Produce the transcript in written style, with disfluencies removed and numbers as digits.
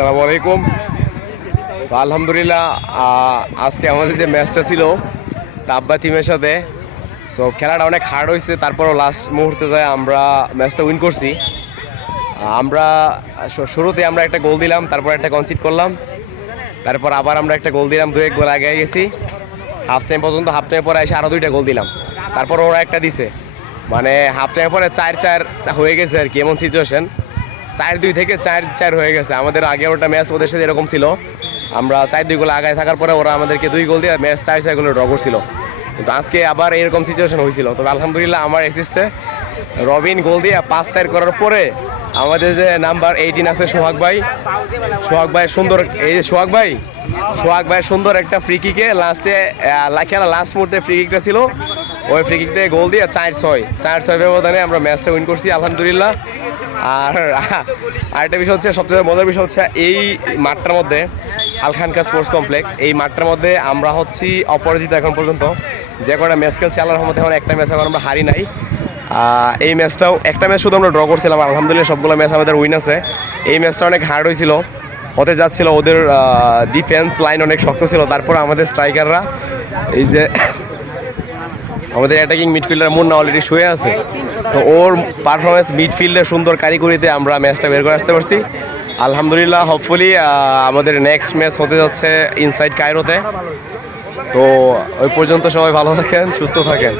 আসসালামু আলাইকুম। তো আলহামদুলিল্লাহ, আজকে আমাদের যে ম্যাচটা ছিল তাব্বা টিমের সাথে, সো খেলাটা অনেক হার্ড হয়েছে। তারপরও লাস্ট মুহূর্তে যায় আমরা ম্যাচটা উইন করছি। আমরা শুরুতে আমরা একটা গোল দিলাম, তারপর একটা কনসিড করলাম, তারপর আবার আমরা একটা গোল দিলাম, 2-1 গোল আগে গেছি হাফ টাইম পর্যন্ত। হাফ টাইমের পরে এসে আরও 2টা গোল দিলাম, তারপর ওরা একটা দিছে। মানে হাফ টাইমের পরে 4-4 হয়ে গেছে আর কি, এমন সিচুয়েশন। 4-2 থেকে 4-4 হয়ে গেছে। আমাদের আগে ওটা ম্যাচ ওদের সাথে এরকম ছিল, আমরা 4-2 গোল আগায় থাকার পরে ওরা আমাদেরকে 2 গোল দিয়ে ম্যাচ 4-4 গোলে ড্র করছিল। কিন্তু আজকে আবার এরকম সিচুয়েশন হয়েছিল। তবে আলহামদুলিল্লাহ আমার অ্যাসিস্টে রবিন গোল দিয়ে 5-4 করার পরে আমাদের যে নাম্বার 18 আছে সোহাগ ভাই সুন্দর, এই যে সোহাগ ভাই সুন্দর একটা ফ্রি কিকে লাস্টে খেলা লাস্ট মুহূর্তে ফ্রি কিকটা ছিল, ওই ফ্রি কিক দিয়ে গোল দিয়ে 4-6 ব্যবধানে আমরা ম্যাচটা উইন করছি আলহামদুলিল্লাহ। আর আরেকটা বিষয় হচ্ছে, সবচেয়ে মজার বিষয় হচ্ছে এই মাঠটার মধ্যে, আলখানকা স্পোর্টস কমপ্লেক্স, এই মাঠটার মধ্যে আমরা হচ্ছি অপরাজিত এখন পর্যন্ত। যে কটা ম্যাচ খেলছি আল্লাহর রহমতে এখন একটা ম্যাচ এখন আমরা হারি নাই। এই ম্যাচটাও একটা ম্যাচ শুধু আমরা ড্র করছিলাম, আলহামদুলিল্লাহ সবগুলো ম্যাচ আমাদের উইন আছে। এই ম্যাচটা অনেক হার্ড হয়েছিল, হতে যাচ্ছিল, ওদের ডিফেন্স লাইন অনেক শক্ত ছিল। তারপর আমাদের স্ট্রাইকাররা, এই যে আমাদের অ্যাটাকিং মিডফিল্ডার মুন্না অলরেডি শুয়ে আছে, তো ওর পারফরমেন্স মিডফিল্ডে সুন্দর কারিগরিতে আমরা ম্যাচটা বের করে আসতে পারছি আলহামদুলিল্লাহ। হোপফুলি আমাদের নেক্সট ম্যাচ হতে যাচ্ছে ইনসাইড কায়রোতে। তো ওই পর্যন্ত সবাই ভালো থাকেন, সুস্থ থাকেন।